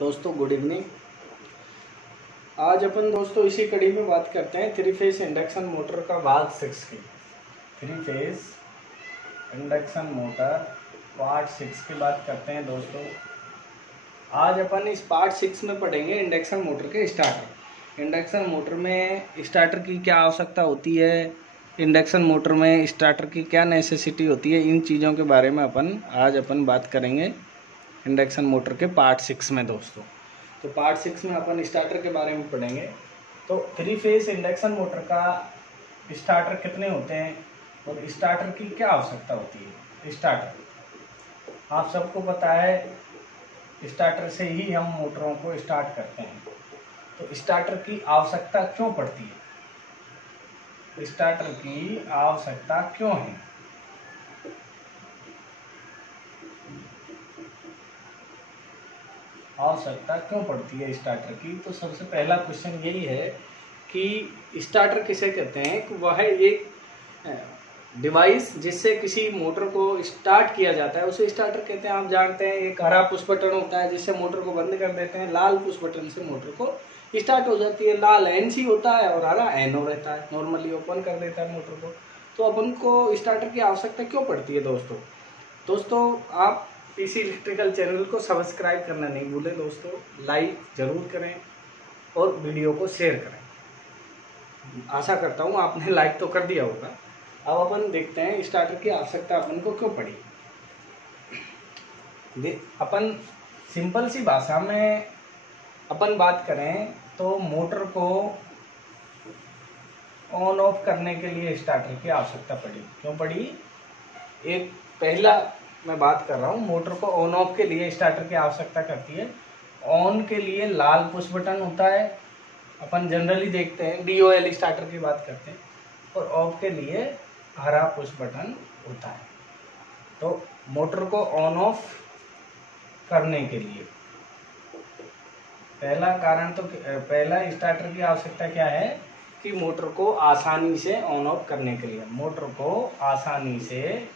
दोस्तों good evening. आज अपन दोस्तों इसी कड़ी में बात करते हैं थ्री फेज इंडक्शन मोटर का भाग 6 की। Three phase induction motor part 6 की बात करते हैं दोस्तों। आज अपन इस पार्ट 6 में पढ़ेंगे इंडक्शन मोटर के स्टार्टर। इंडक्शन मोटर में स्टार्टर की क्या आवश्यकता होती है, इंडक्शन मोटर में स्टार्टर की क्या नेसेसिटी होती है, इन चीज़ों के बारे में आज अपन बात करेंगे इंडक्शन मोटर के पार्ट 6 में दोस्तों। तो पार्ट 6 में अपन स्टार्टर के बारे में पढ़ेंगे। तो थ्री फेज इंडक्शन मोटर का स्टार्टर कितने होते हैं और स्टार्टर की क्या आवश्यकता होती है। स्टार्टर आप सबको पता है, स्टार्टर से ही हम मोटरों को स्टार्ट करते हैं। तो स्टार्टर की आवश्यकता क्यों पड़ती है, स्टार्टर की आवश्यकता क्यों है। आवश्यकता क्यों पड़ती है स्टार्टर की, तो सबसे पहला क्वेश्चन यही है कि स्टार्टर किसे कहते हैं। कि वह एक डिवाइस जिससे किसी मोटर को स्टार्ट किया जाता है उसे स्टार्टर कहते हैं। आप जानते हैं एक हरा पुश बटन होता है जिससे मोटर को बंद कर देते हैं, लाल पुश बटन से मोटर को स्टार्ट हो जाती है। लाल एनसी होता है और हरा एनओ रहता है, नॉर्मली ओपन कर देता है मोटर को। तो अपन को स्टार्टर की आवश्यकता क्यों पड़ती है दोस्तों आप इसी इलेक्ट्रिकल चैनल को सब्सक्राइब करना नहीं भूलें दोस्तों, लाइक जरूर करें और वीडियो को शेयर करें। आशा करता हूँ आपने लाइक तो कर दिया होगा। अब अपन देखते हैं स्टार्टर की आवश्यकता अपन को क्यों पड़ी। अपन सिंपल सी भाषा में अपन बात करें तो मोटर को ऑन ऑफ करने के लिए स्टार्टर की आवश्यकता पड़ी। क्यों पड़ी, एक पहला मैं बात कर रहा हूँ, मोटर को ऑन ऑफ के लिए स्टार्टर की आवश्यकता करती है। ऑन के लिए लाल पुश बटन होता है, अपन जनरली देखते हैं DOL स्टार्टर की बात करते हैं, और ऑफ के लिए हरा पुश बटन होता है। तो मोटर को ऑन ऑफ करने के लिए पहला स्टार्टर की आवश्यकता क्या है कि मोटर को आसानी से ऑन ऑफ करने के लिए, मोटर को आसानी से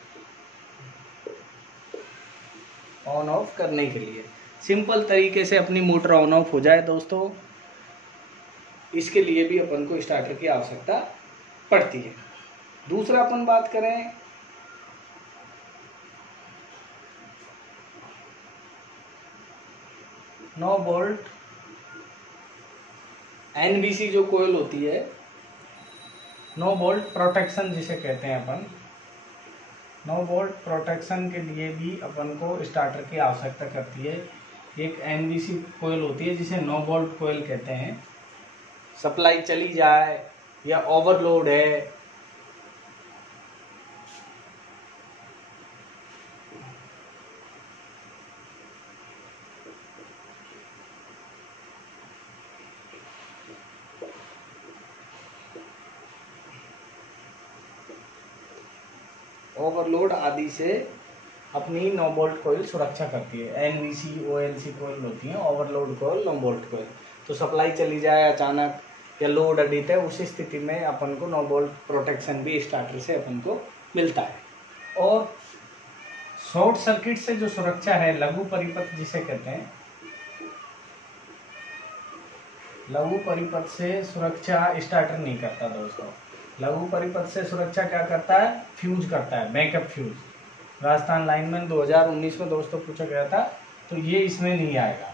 ऑन ऑफ करने के लिए सिंपल तरीके से अपनी मोटर ऑन ऑफ हो जाए दोस्तों, इसके लिए भी अपन को स्टार्टर की आवश्यकता पड़ती है। दूसरा अपन बात करें नो बोल्ट NBC जो कोयल होती है, नो बोल्ट प्रोटेक्शन जिसे कहते हैं अपन, नो बोल्ट प्रोटेक्शन के लिए भी अपन को स्टार्टर की आवश्यकता करती है। एक NBC कोयल होती है जिसे नो बोल्ट कोयल कहते हैं। सप्लाई चली जाए या ओवरलोड है, ओवरलोड आदि से अपनी नो बोल्ट कोयल सुरक्षा करती है। NBC OLC कोयल होती है, ओवरलोड कोयल, नो बोल्ट कोयल। तो सप्लाई चली जाए अचानक या लोड अधिक है, उसी स्थिति में अपन को नो बोल्ट प्रोटेक्शन भी स्टार्टर से अपन को मिलता है। और शॉर्ट सर्किट से जो सुरक्षा है, लघु परिपथ जिसे कहते हैं, लघु परिपथ से सुरक्षा स्टार्टर नहीं करता दोस्तों। लघु परिपथ से सुरक्षा क्या करता है, फ्यूज करता है, बैकअप फ्यूज। राजस्थान लाइनमैन 2019 में दोस्तों पूछा गया था, तो ये इसमें नहीं आएगा।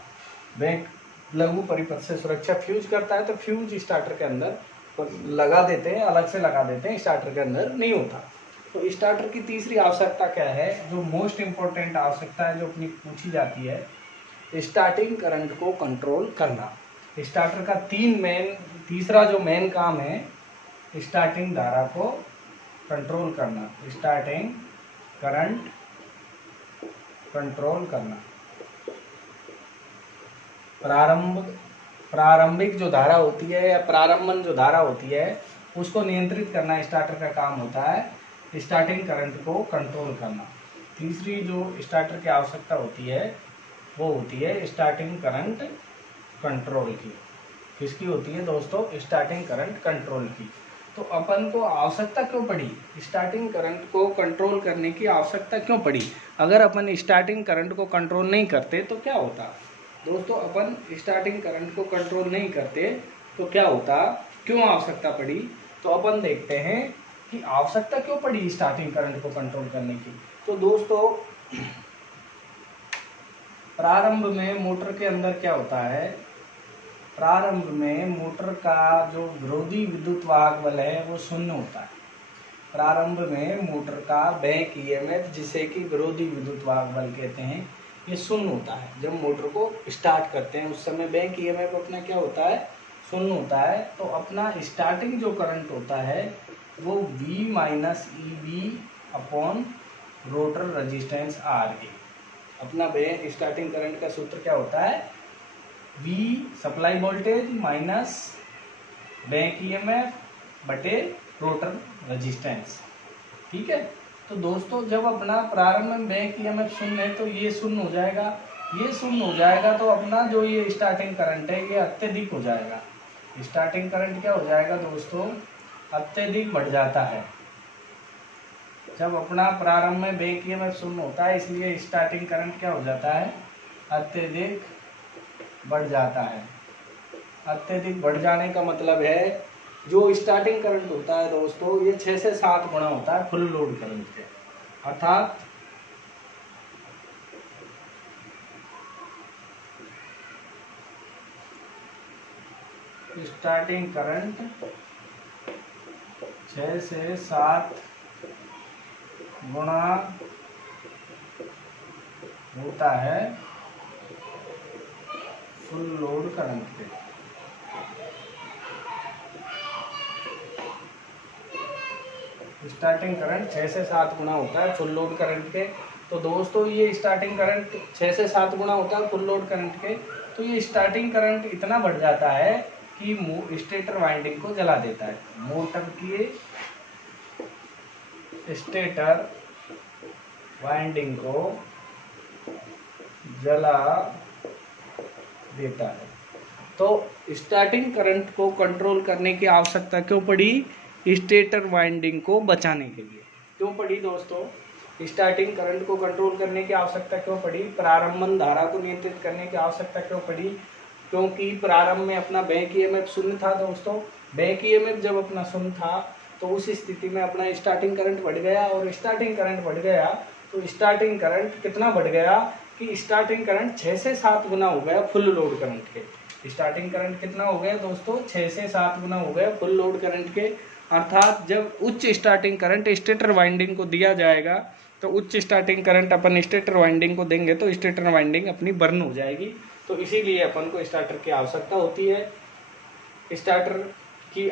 लघु परिपथ से सुरक्षा फ्यूज करता है, तो फ्यूज स्टार्टर के अंदर लगा देते हैं, अलग से लगा देते हैं, स्टार्टर के अंदर नहीं होता। तो स्टार्टर की तीसरी आवश्यकता क्या है, जो मोस्ट इंपॉर्टेंट आवश्यकता है जो अपनी पूछी जाती है, स्टार्टिंग करंट को कंट्रोल करना। स्टार्टर का तीसरा जो मेन काम है, स्टार्टिंग धारा को कंट्रोल करना, स्टार्टिंग करंट कंट्रोल करना। प्रारंभिक जो धारा होती है या प्रारंभन जो धारा होती है उसको नियंत्रित करना स्टार्टर का काम होता है, स्टार्टिंग करंट को कंट्रोल करना। तीसरी जो स्टार्टर की आवश्यकता होती है वो होती है स्टार्टिंग करंट कंट्रोल की। किसकी होती है दोस्तों, स्टार्टिंग करंट कंट्रोल की। तो अपन को आवश्यकता क्यों पड़ी, स्टार्टिंग करंट को कंट्रोल करने की आवश्यकता क्यों पड़ी। अगर अपन स्टार्टिंग करंट को कंट्रोल नहीं करते तो क्या होता, दोस्तों अपन स्टार्टिंग करंट को कंट्रोल नहीं करते तो क्या होता, क्यों आवश्यकता पड़ी, तो अपन देखते हैं कि आवश्यकता क्यों पड़ी स्टार्टिंग करंट को कंट्रोल करने की। तो दोस्तों प्रारंभ में मोटर के अंदर क्या होता है, प्रारंभ में मोटर का जो विरोधी विद्युत वाहक बल है वो शून्य होता है। प्रारंभ में मोटर का बैक ईएमएफ, जिसे कि विरोधी विद्युत वाहक बल कहते हैं, ये शून्य होता है। जब मोटर को स्टार्ट करते हैं उस समय बैक ईएमएफ अपना क्या होता है, शून्य होता है। तो अपना स्टार्टिंग जो करंट होता है वो V minus EB upon rotor resistance RA। अपना स्टार्टिंग करंट का सूत्र क्या होता है, V supply voltage minus back EMF बटे रोटर रेजिस्टेंस। ठीक है। तो दोस्तों जब अपना प्रारंभ में बैक ईएमएफ शून्य है तो ये शून्य हो जाएगा, ये शून्य हो जाएगा तो अपना जो ये स्टार्टिंग करंट है ये अत्यधिक हो जाएगा। स्टार्टिंग करंट क्या हो जाएगा दोस्तों, अत्यधिक बढ़ जाता है। जब अपना प्रारंभ में बैक ईएमएफ शून्य होता है इसलिए स्टार्टिंग करंट क्या हो जाता है, अत्यधिक बढ़ जाता है। अत्यधिक बढ़ जाने का मतलब है जो स्टार्टिंग करंट होता है दोस्तों ये 6 से 7 गुना होता है फुल लोड करंट के। अर्थात स्टार्टिंग करंट 6 से 7 गुना होता है फुल लोड करंट के। स्टार्टिंग करंट 6 से 7 गुना होता है फुल लोड करंट के। तो दोस्तों ये स्टार्टिंग करंट 6 से 7 गुना होता है फुल लोड करंट के। तो ये स्टार्टिंग करंट इतना बढ़ जाता है कि स्टेटर वाइंडिंग को जला देता है। मोटर की स्टेटर वाइंडिंग को जला देता है। तो स्टार्टिंग करंट को कंट्रोल करने की आवश्यकता क्यों पड़ी, स्टेटर वाइंडिंग को बचाने के लिए क्यों पड़ी दोस्तों। स्टार्टिंग करंट को कंट्रोल करने की आवश्यकता क्यों पड़ी, प्रारंभन धारा को नियंत्रित करने की आवश्यकता क्यों पड़ी, क्योंकि प्रारंभ में अपना बैक ईएमएफ शून्य था दोस्तों। बैक ईएमएफ जब अपना शून्य था तो उस स्थिति में अपना स्टार्टिंग करंट बढ़ गया, और स्टार्टिंग करंट बढ़ गया तो स्टार्टिंग करंट कितना बढ़ गया कि स्टार्टिंग करंट 6 से 7 गुना हो गया फुल लोड करंट के। स्टार्टिंग करंट कितना हो गया दोस्तों, 6 से 7 गुना हो गया फुल लोड करंट के। अर्थात जब उच्च स्टार्टिंग करंट स्टेटर वाइंडिंग को दिया जाएगा तो उच्च स्टार्टिंग करंट अपन स्टेटर वाइंडिंग को देंगे तो स्टेटर वाइंडिंग अपनी बर्न हो जाएगी। तो इसीलिए अपन को स्टार्टर की आवश्यकता होती है। स्टार्टर की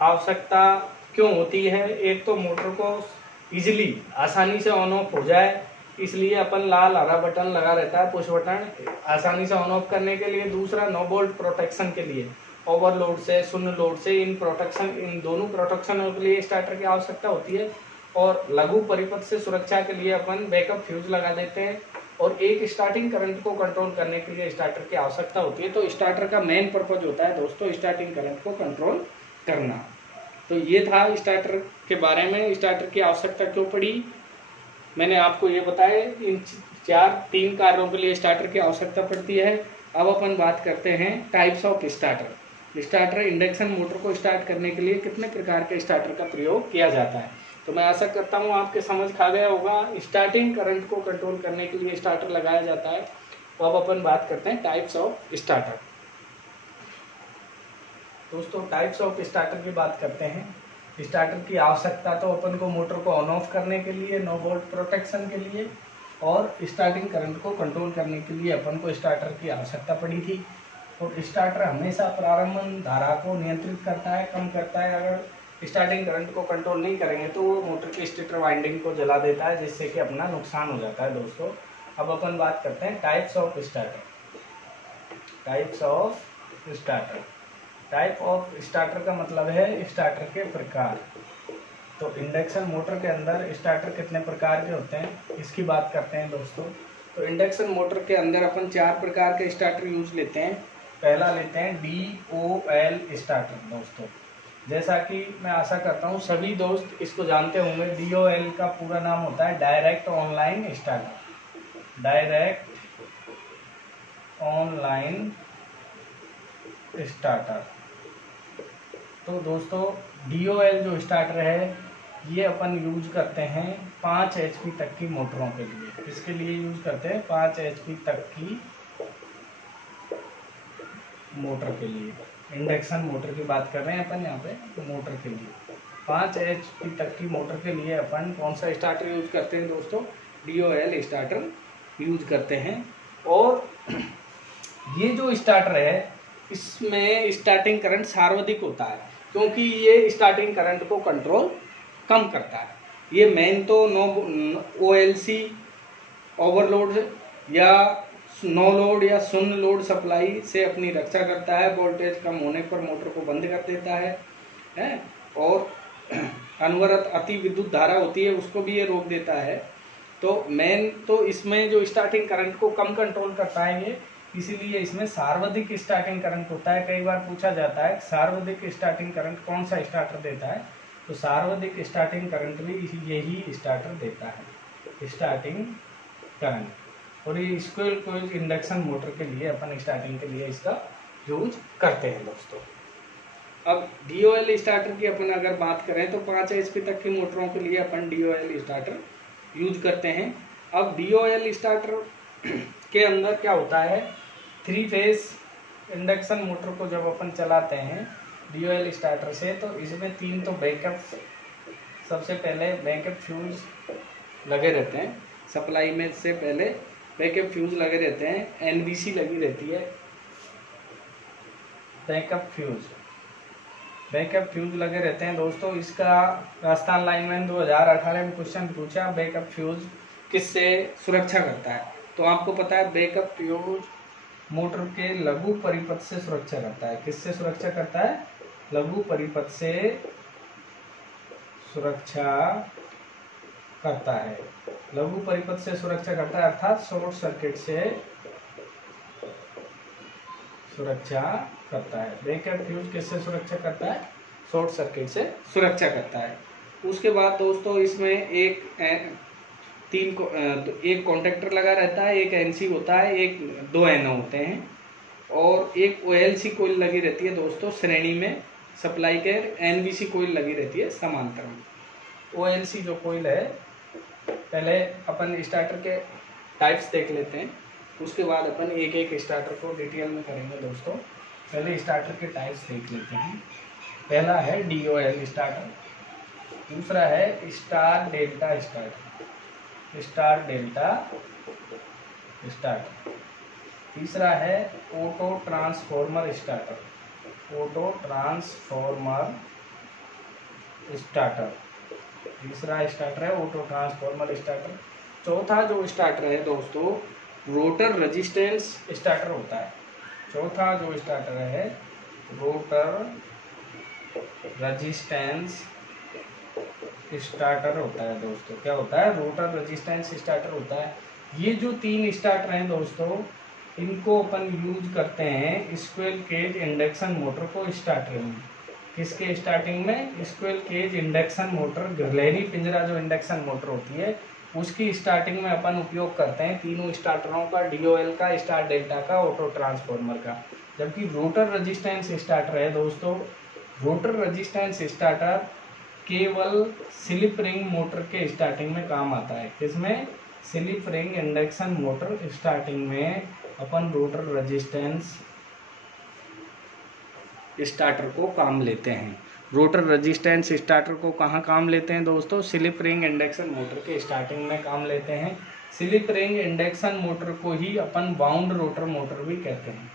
आवश्यकता क्यों होती है, एक तो मोटर को इजीली आसानी से ऑन ऑफ हो जाए इसलिए अपन लाल हरा बटन लगा रहता है, पुश बटन आसानी से ऑन ऑफ करने के लिए। दूसरा नो बोल्ट प्रोटेक्शन के लिए, ओवरलोड से शून्य लोड से इन दोनों प्रोटेक्शनों के लिए स्टार्टर की आवश्यकता होती है। और लघु परिपथ से सुरक्षा के लिए अपन बैकअप फ्यूज लगा देते हैं। और एक स्टार्टिंग करंट को कंट्रोल करने के लिए स्टार्टर की आवश्यकता होती है। तो स्टार्टर का मेन पर्पज होता है दोस्तों स्टार्टिंग करंट को कंट्रोल करना। तो ये था स्टार्टर के बारे में, स्टार्टर की आवश्यकता क्यों पड़ी मैंने आपको ये बताया। इन 3 कार्यों के लिए स्टार्टर की आवश्यकता पड़ती है। अब अपन बात करते हैं types of starter. Starter induction motor को स्टार्ट करने के लिए कितने प्रकार के स्टार्टर का प्रयोग किया जाता है। तो मैं आशा करता हूँ आपके समझ खा गया होगा। स्टार्टिंग करंट को कंट्रोल करने के लिए स्टार्टर लगाया जाता है। तो अब अपन बात करते हैं टाइप्स ऑफ स्टार्टर। दोस्तों टाइप्स ऑफ स्टार्टर की बात करते हैं। स्टार्टर की आवश्यकता तो अपन को मोटर को ऑन ऑफ करने के लिए, नो बोल्ट प्रोटेक्शन के लिए और स्टार्टिंग करंट को कंट्रोल करने के लिए अपन को स्टार्टर की आवश्यकता पड़ी थी। और स्टार्टर हमेशा प्रारंभन धारा को नियंत्रित करता है, कम करता है। अगर स्टार्टिंग करंट को कंट्रोल नहीं करेंगे तो वो मोटर की स्टेटर वाइंडिंग को जला देता है, जिससे कि अपना नुकसान हो जाता है दोस्तों। अब अपन बात करते हैं types of starter. Types of starter, type of starter का मतलब है स्टार्टर के प्रकार। तो इंडक्शन मोटर के अंदर स्टार्टर कितने प्रकार के होते हैं इसकी बात करते हैं दोस्तों। तो इंडक्शन मोटर के अंदर अपन 4 प्रकार के स्टार्टर यूज लेते हैं। पहला लेते हैं DOL स्टार्टर दोस्तों। जैसा कि मैं आशा करता हूँ सभी दोस्त इसको जानते होंगे। DOL का पूरा नाम होता है direct online starter. Direct online starter. तो दोस्तों DOL जो स्टार्टर है ये अपन यूज करते हैं 5 HP तक की मोटरों के लिए। किसके लिए यूज करते हैं? 5 HP तक की मोटर के लिए। इंडक्शन मोटर की बात कर रहे हैं अपन यहाँ पे, मोटर के लिए 5 HP तक की मोटर के लिए अपन कौन सा स्टार्टर यूज करते हैं दोस्तों? DOL स्टार्टर यूज करते हैं। और ये जो स्टार्टर है इसमें स्टार्टिंग करंट सर्वाधिक होता है, क्योंकि ये स्टार्टिंग करंट को कंट्रोल कम करता है। ये मेन तो OLC ओवरलोड या नो लोड या शून्य लोड सप्लाई से अपनी रक्षा करता है। वोल्टेज कम होने पर मोटर को बंद कर देता है और अनवरत अति विद्युत धारा होती है उसको भी ये रोक देता है। तो मेन तो इसमें जो स्टार्टिंग करंट को कम कंट्रोल करता है ये, इसीलिए इसमें सर्वाधिक स्टार्टिंग करंट होता है। कई बार पूछा जाता है सर्वाधिक स्टार्टिंग करंट कौन सा स्टार्टर देता है, तो सर्वाधिक स्टार्टिंग करंट भी यही स्टार्टर देता है, स्टार्टिंग करंट। और ये स्क्विरल कोइल इंडक्शन मोटर के लिए अपन स्टार्टिंग के लिए इसका यूज करते हैं दोस्तों। अब DOL स्टार्टर की अपन अगर बात करें तो 5 HP तक की मोटरों के लिए अपन DOL स्टार्टर यूज करते हैं। अब DOL स्टार्टर के अंदर क्या होता है, 3 फेज इंडक्शन मोटर को जब अपन चलाते हैं DOL स्टार्टर से, तो इसमें 3 तो बैकअप, सबसे पहले बैकअप फ्यूज लगे रहते हैं। सप्लाई में से पहले बैकअप फ्यूज लगे रहते हैं, NBC लगी रहती है, बैकअप फ्यूज लगे रहते हैं दोस्तों। इसका राजस्थान लाइनमैन 2018 में क्वेश्चन पूछा, बैकअप फ्यूज किससे सुरक्षा करता है? तो आपको पता है बैकअप फ्यूज मोटर के लघु परिपथ से सुरक्षा करता है। किससे सुरक्षा करता है? लघु परिपथ से सुरक्षा करता है। लघु परिपथ से सुरक्षा करता है अर्थात शॉर्ट सर्किट से सुरक्षा करता है। बैकअप फ्यूज किससे सुरक्षा करता है? शॉर्ट सर्किट से सुरक्षा करता है। उसके बाद दोस्तों इसमें एक कॉन्टेक्टर लगा रहता है, एक NC होता है, 2 NO होते हैं और एक OLC कोइल लगी रहती है दोस्तों श्रेणी में। सप्लाई के NBC कोइल लगी रहती है समांतर में। OLC जो कोइल है, पहले अपन स्टार्टर के टाइप्स देख लेते हैं, उसके बाद अपन एक एक स्टार्टर को डिटेल में करेंगे दोस्तों। पहले स्टार्टर के टाइप्स देख लेते हैं। पहला है DOL स्टार्टर, दूसरा है स्टार डेल्टा स्टार्टर, तीसरा है ऑटो ट्रांसफॉर्मर स्टार्टर, तीसरा स्टार्टर है ऑटो ट्रांसफॉर्मर स्टार्टर। चौथा जो स्टार्टर है दोस्तों रोटर रेजिस्टेंस स्टार्टर होता है। चौथा जो स्टार्टर है रोटर रेजिस्टेंस स्टार्टर होता है दोस्तों। क्या होता है? रोटर रेजिस्टेंस स्टार्टर होता है। ये जो 3 स्टार्टर हैं दोस्तों, इनको अपन यूज करते हैं स्क्विरल केज इंडक्शन मोटर को स्टार्टिंग में। किसके स्टार्टिंग में? स्क्विरल केज इंडक्शन मोटर, गिलहरी पिंजरा जो इंडक्शन मोटर होती है उसकी स्टार्टिंग में अपन उपयोग करते हैं तीनों स्टार्टरों का, DOL का, स्टार डेल्टा का, ऑटो ट्रांसफॉर्मर का। जबकि रोटर रेजिस्टेंस स्टार्टर है दोस्तों, रोटर रेजिस्टेंस स्टार्टर केवल स्लिप रिंग मोटर के स्टार्टिंग में काम आता है। किसमें? Slip ring induction motor starting में अपन रोटर रेजिस्टेंस स्टार्टर को काम लेते हैं। रोटर रेजिस्टेंस स्टार्टर को कहाँ काम लेते हैं दोस्तों? स्लिप रिंग इंडक्शन मोटर के स्टार्टिंग में काम लेते हैं। स्लिप रिंग इंडक्शन मोटर को ही अपन वाउंड रोटर मोटर भी कहते हैं।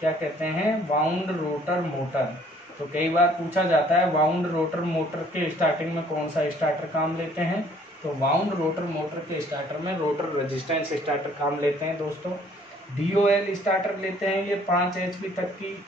क्या कहते हैं? Wound rotor motor. तो कई बार पूछा जाता है वाउंड रोटर मोटर के स्टार्टिंग में कौन सा स्टार्टर काम लेते हैं? तो वाउंड रोटर मोटर के स्टार्टर में रोटर रेजिस्टेंस स्टार्टर काम लेते हैं दोस्तों। DOL स्टार्टर लेते हैं, ये 5 HP तक की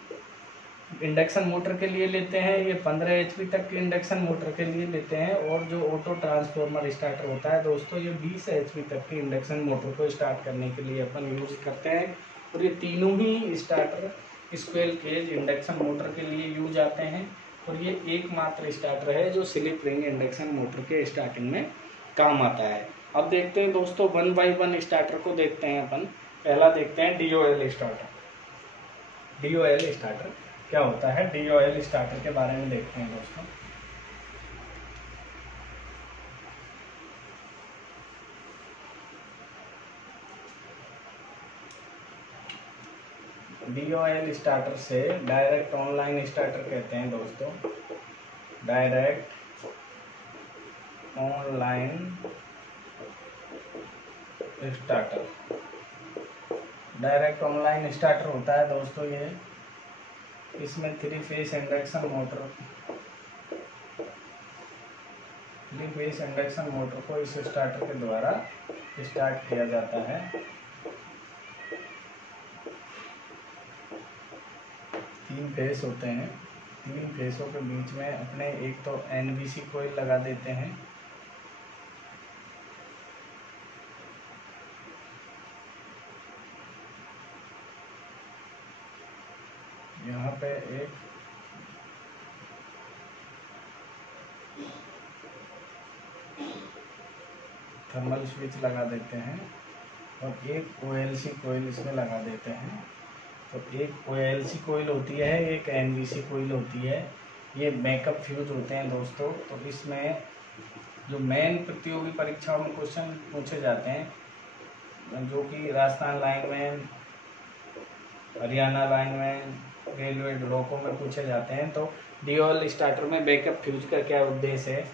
इंडक्शन मोटर के लिए लेते हैं, ये 15 HP तक की इंडक्शन मोटर के लिए लेते हैं। और जो ऑटो ट्रांसफॉर्मर स्टार्टर होता है दोस्तों, ये 20 HP तक की इंडक्शन मोटर को स्टार्ट करने के लिए अपन यूज करते हैं। और ये तीनों ही starter squirrel cage induction motor के लिए यूज आते हैं। और ये एकमात्र स्टार्टर है जो स्लिप रिंग इंडक्शन मोटर के स्टार्टिंग में काम आता है। अब देखते हैं दोस्तों 1 बाय 1 स्टार्टर को देखते हैं अपन। पहला देखते हैं DOL स्टार्टर। DOL स्टार्टर क्या होता है, DOL स्टार्टर के बारे में देखते हैं दोस्तों। DOL स्टार्टर से डायरेक्ट ऑनलाइन स्टार्टर कहते हैं दोस्तों, direct online starter. Direct online starter होता है दोस्तों ये, इसमें 3 phase induction motor, 3 phase induction motor को इस स्टार्टर के द्वारा स्टार्ट किया जाता है। 3 फेस होते हैं, 3 फेसों के बीच में अपने एक तो NBC कोयल लगा देते हैं, यहाँ पे एक थर्मल स्विच लगा देते हैं और एक OLC कोयल इसमें लगा देते हैं। तो एक OLC कोयल होती है, एक NBC कोयल होती है। ये बैकअप फ्यूज होते हैं दोस्तों। तो इसमें जो मेन प्रतियोगी परीक्षाओं में क्वेश्चन पूछे जाते हैं, जो कि Rajasthan lineman, Haryana lineman, railway ड्रॉकों में पूछे जाते हैं। तो DOL स्टार्टर में बैकअप फ्यूज का क्या उद्देश्य है,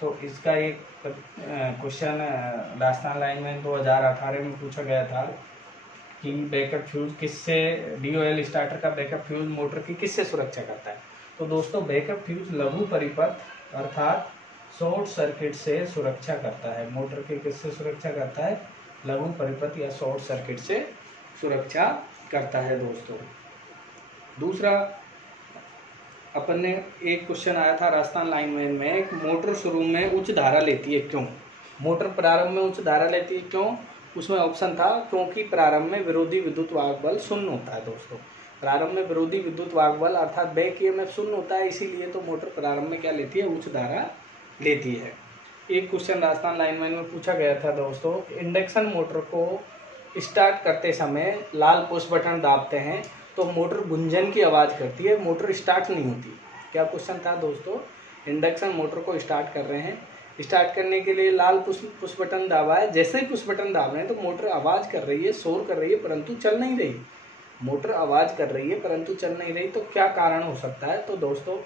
तो इसका एक क्वेश्चन राजस्थान लाइनमैन 2018 में पूछा गया था कि बैकअप फ्यूज किससे, DOL स्टार्टर का बैकअप फ्यूज मोटर की किससे सुरक्षा करता है। तो दोस्तों बैकअप फ्यूज लघु परिपथ अर्थात शॉर्ट सर्किट से सुरक्षा करता है। मोटर की किससे सुरक्षा करता है, लघु परिपथ या शॉर्ट सर्किट से सुरक्षा करता है दोस्तों। दूसरा अपन ने एक क्वेश्चन आया था राजस्थान लाइनमैन में, एक मोटर शुरू में उच्च धारा लेती है क्यों, मोटर प्रारंभ में उच्च धारा लेती है क्यों। उसमें ऑप्शन था क्योंकि प्रारंभ में विरोधी विद्युत वाहक बल शून्य होता है दोस्तों। प्रारंभ में विरोधी विद्युत वाहक बल अर्थात बैक EMF शून्य होता है, इसीलिए तो मोटर प्रारंभ में क्या लेती है, उच्च धारा लेती है। एक क्वेश्चन राजस्थान लाइनमैन में पूछा गया था दोस्तों, इंडक्शन मोटर को स्टार्ट करते समय लाल पुश बटन दाबते हैं तो मोटर गुंजन की आवाज़ करती है, मोटर स्टार्ट नहीं होती। क्या क्वेश्चन था दोस्तों, इंडक्शन मोटर को स्टार्ट कर रहे हैं, स्टार्ट करने के लिए लाल पुश बटन दाबा है, जैसे ही पुश बटन दाब रहे हैं तो मोटर आवाज़ कर रही है, शोर कर रही है, परंतु चल नहीं रही। मोटर आवाज़ कर रही है परंतु चल नहीं रही, तो क्या कारण हो सकता है। तो दोस्तों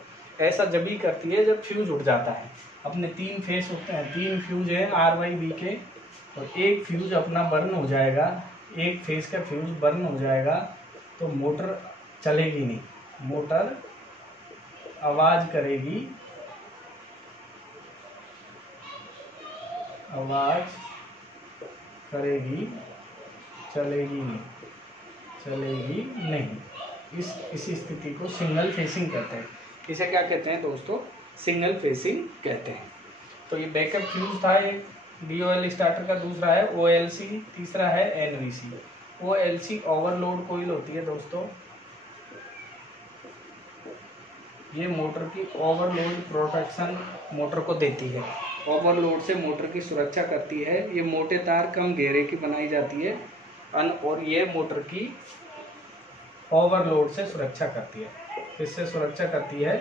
ऐसा जब भी करती है जब फ्यूज उड़ जाता है। अपने 3 फेस होते हैं, 3 फ्यूज है RYB के, तो एक फ्यूज अपना बर्न हो जाएगा, एक फेस का फ्यूज बर्न हो जाएगा तो मोटर चलेगी नहीं, मोटर आवाज़ करेगी, आवाज़ करेगी, चलेगी नहीं, चलेगी नहीं। इस स्थिति को सिंगल फेसिंग कहते हैं। इसे क्या कहते हैं दोस्तों, सिंगल फेसिंग कहते हैं। तो ये बैकअप फ्यूज था एक DOL स्टार्टर का। दूसरा है OLC, तीसरा है NVC। OLC ओवरलोड कोइल होती है दोस्तों, ये मोटर की ओवरलोड प्रोटेक्शन मोटर को देती है, ओवरलोड से मोटर की सुरक्षा करती है। ये मोटे तार कम घेरे की बनाई जाती है और ये मोटर की ओवरलोड से सुरक्षा करती है। किससे सुरक्षा करती है,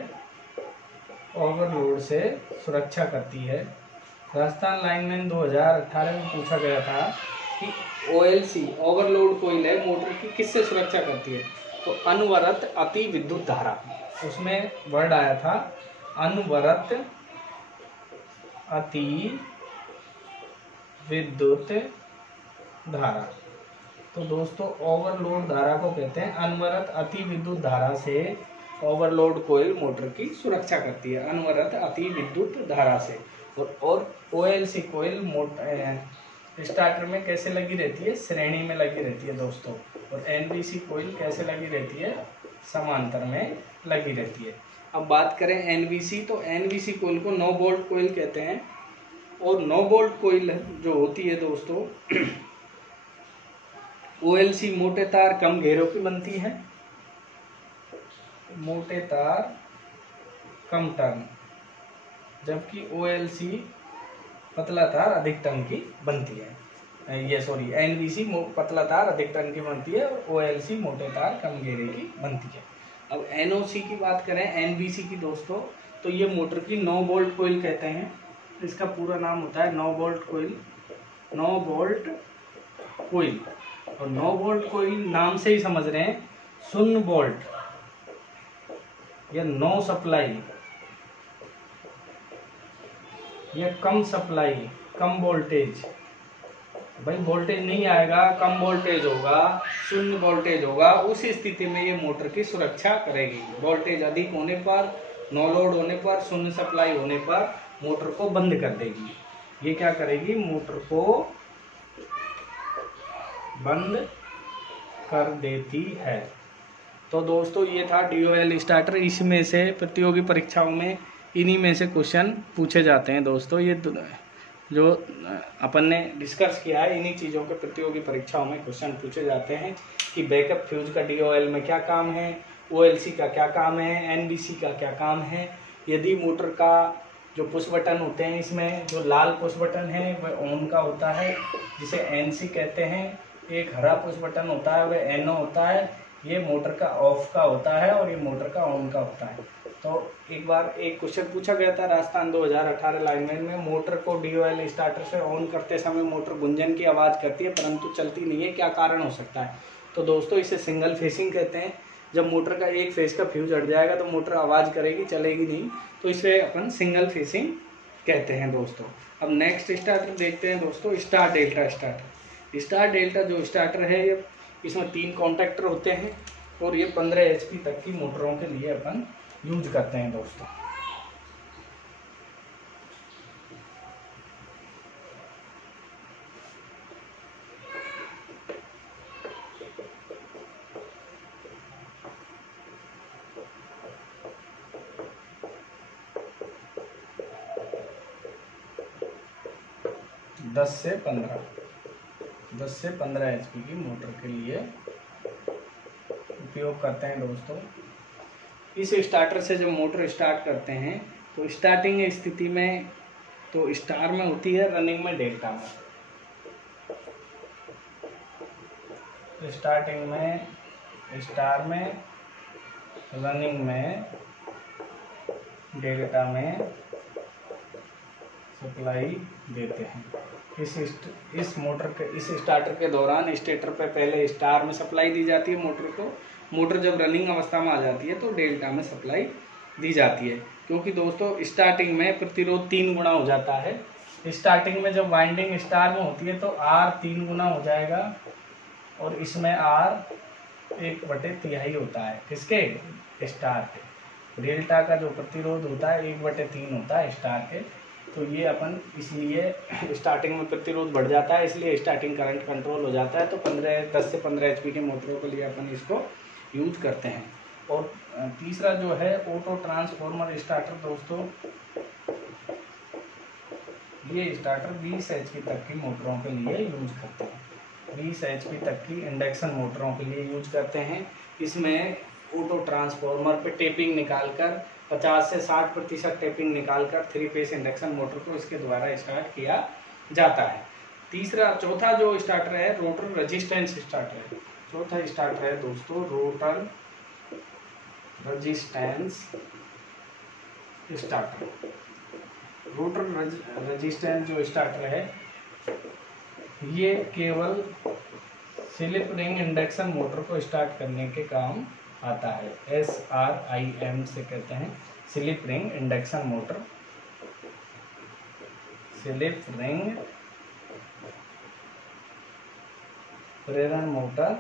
ओवरलोड से सुरक्षा करती है। राजस्थान लाइनमैन 2018 में पूछा गया था कि OLC ओवरलोड कोइल है, मोटर की किससे सुरक्षा करती है, तो अनवरत अति विद्युत धारा, उसमें वर्ड आया था अनवरत अति विद्युत धारा। तो दोस्तों ओवरलोड धारा को कहते हैं अनवरत अति विद्युत धारा से ओवरलोड कोइल मोटर की सुरक्षा करती है, अनवरत अति विद्युत धारा से। और OLC कोइल स्टार्टर में कैसे लगी रहती है, श्रेणी में लगी रहती है दोस्तों। और NBC कोइल कैसे लगी रहती है, समांतर में लगी रहती है। अब बात करें NBC, तो NBC कोइल को नो बोल्ट कोइल कहते हैं। और नो बोल्ट कोइल जो होती है दोस्तों OLC मोटे तार कम घेरों की बनती है, मोटे तार कम टर्न, जबकि OLC पतला तार अधिक टर्न की बनती है। ये सॉरी एनबीसी पतला तार अधिक टन की बनती है, और ओएलसी मोटे तार कम घेरे की बनती है। अब एनओसी की बात करें, एनबीसी की दोस्तों, तो ये मोटर की 9 बोल्ट कोयल कहते हैं। इसका पूरा नाम होता है 9 बोल्ट कोयल, 9 बोल्ट कोयल। और 9 बोल्ट कोयल नाम से ही समझ रहे हैं, शून्य बोल्ट या नो सप्लाई या कम सप्लाई, कम वोल्टेज, भाई वोल्टेज नहीं आएगा, कम वोल्टेज होगा, शून्य वोल्टेज होगा, उस स्थिति में ये मोटर की सुरक्षा करेगी। वोल्टेज अधिक होने पर, नो लोड होने पर, शून्य सप्लाई होने पर मोटर को बंद कर देगी। ये क्या करेगी, मोटर को बंद कर देती है। तो दोस्तों ये था डीओएल स्टार्टर। इसमें से प्रतियोगी परीक्षाओं में इन्हीं में से क्वेश्चन पूछे जाते हैं दोस्तों। ये जो अपन ने डिस्कस किया है, इन्हीं चीज़ों के प्रतियोगी परीक्षाओं में क्वेश्चन पूछे जाते हैं कि बैकअप फ्यूज का डीओएल में क्या काम है, ओएलसी का क्या काम है, एनबीसी का क्या काम है। यदि मोटर का जो पुश बटन होते हैं, इसमें जो लाल पुश बटन है वह ऑन का होता है, जिसे एनसी कहते हैं। एक हरा पुश बटन होता है, वह एनओ होता है। ये मोटर का ऑफ का होता है और ये मोटर का ऑन का होता है। तो एक बार एक क्वेश्चन पूछा गया था राजस्थान 2018 लाइनमैन में, मोटर को डीओएल स्टार्टर से ऑन करते समय मोटर गुंजन की आवाज़ करती है परंतु चलती नहीं है, क्या कारण हो सकता है। तो दोस्तों इसे सिंगल फेसिंग कहते हैं। जब मोटर का एक फेस का फ्यूज हट जाएगा तो मोटर आवाज़ करेगी, चलेगी नहीं, तो इसे अपन सिंगल फेसिंग कहते हैं दोस्तों। अब नेक्स्ट स्टार्टर देखते हैं दोस्तों, star delta starter. Star delta जो स्टार्टर है, इसमें 3 कॉन्टैक्टर होते हैं और ये 15 HP तक की मोटरों के लिए अपन यूज करते हैं दोस्तों। दस से 15 HP की मोटर के लिए उपयोग करते हैं दोस्तों। इस स्टार्टर से जब मोटर स्टार्ट करते हैं तो स्टार्टिंग स्थिति में तो स्टार में होती है, रनिंग में डेल्टा में। तो स्टार्टिंग में स्टार में, रनिंग में डेल्टा में सप्लाई देते हैं। इस मोटर के इस स्टार्टर के दौरान स्टेटर पे पहले स्टार में सप्लाई दी जाती है मोटर को। मोटर जब रनिंग अवस्था में आ जाती है तो डेल्टा में सप्लाई दी जाती है, क्योंकि दोस्तों स्टार्टिंग में प्रतिरोध 3 गुना हो जाता है। स्टार्टिंग में जब वाइंडिंग स्टार में होती है तो R 3 गुना हो जाएगा और इसमें R 1/3 होता है। किसके? स्टार के। डेल्टा का जो प्रतिरोध होता है 1/3 होता है स्टार के। तो ये अपन इसलिए स्टार्टिंग में प्रतिरोध बढ़ जाता है, इसलिए स्टार्टिंग करंट कंट्रोल हो जाता है। तो 10 से 15 HP के मोटरों के लिए अपन इसको यूज करते हैं। और तीसरा जो है ऑटो ट्रांसफॉर्मर स्टार्टर दोस्तों, ये स्टार्टर 20 HP तक की मोटरों के लिए यूज करते हैं। 20 HP तक की इंडक्शन मोटरों के लिए यूज करते हैं। इसमें ऑटो ट्रांसफॉर्मर पे टेपिंग निकालकर 50 से 60% टेपिंग निकालकर 3 फेस इंडक्शन मोटर को इसके द्वारा स्टार्ट किया जाता है। चौथा जो स्टार्टर है रोटर रेजिस्टेंस स्टार्टर है। चौथा स्टार्टर है दोस्तों rotor resistance starter. Rotor resistance जो स्टार्टर है ये केवल स्लिप रिंग इंडक्शन मोटर को स्टार्ट करने के काम आता है। SRIM से कहते हैं slip ring induction motor. Slip ring प्रेरण मोटर,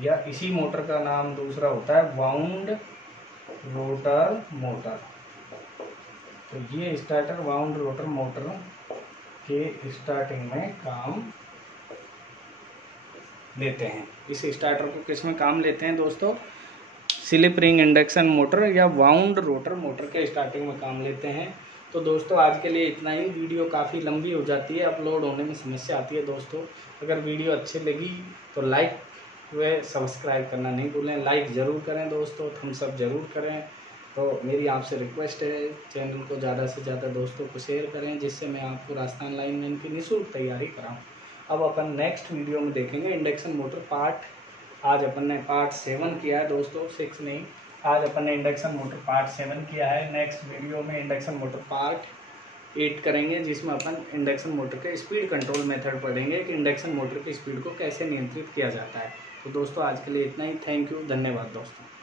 या इसी मोटर का नाम दूसरा होता है वाउंड रोटर मोटर। तो ये स्टार्टर वाउंड रोटर मोटर के स्टार्टिंग में काम लेते हैं। इस स्टार्टर को किस में काम लेते हैं दोस्तों? स्लिप रिंग इंडक्शन मोटर या वाउंड रोटर मोटर के स्टार्टिंग में काम लेते हैं। तो दोस्तों आज के लिए इतना ही। वीडियो काफ़ी लंबी हो जाती है, अपलोड होने में समस्या आती है दोस्तों। अगर वीडियो अच्छी लगी तो लाइक व सब्सक्राइब करना नहीं भूलें। लाइक ज़रूर करें दोस्तों, थम्स अप ज़रूर करें। तो मेरी आपसे रिक्वेस्ट है, चैनल को ज़्यादा से ज़्यादा दोस्तों को शेयर करें, जिससे मैं आपको राजस्थान लाइनमैन की निःशुल्क तैयारी कराऊँ। अब अपन नेक्स्ट वीडियो में देखेंगे इंडक्शन मोटर पार्ट। आज अपन ने पार्ट 7 किया है दोस्तों, 6 नहीं। आज अपन ने इंडक्शन मोटर पार्ट 7 किया है। नेक्स्ट वीडियो में इंडक्शन मोटर पार्ट 8 करेंगे, जिसमें अपन इंडक्शन मोटर के स्पीड कंट्रोल मेथड पढ़ेंगे कि इंडक्शन मोटर की स्पीड को कैसे नियंत्रित किया जाता है। तो दोस्तों आज के लिए इतना ही। थैंक यू, धन्यवाद दोस्तों।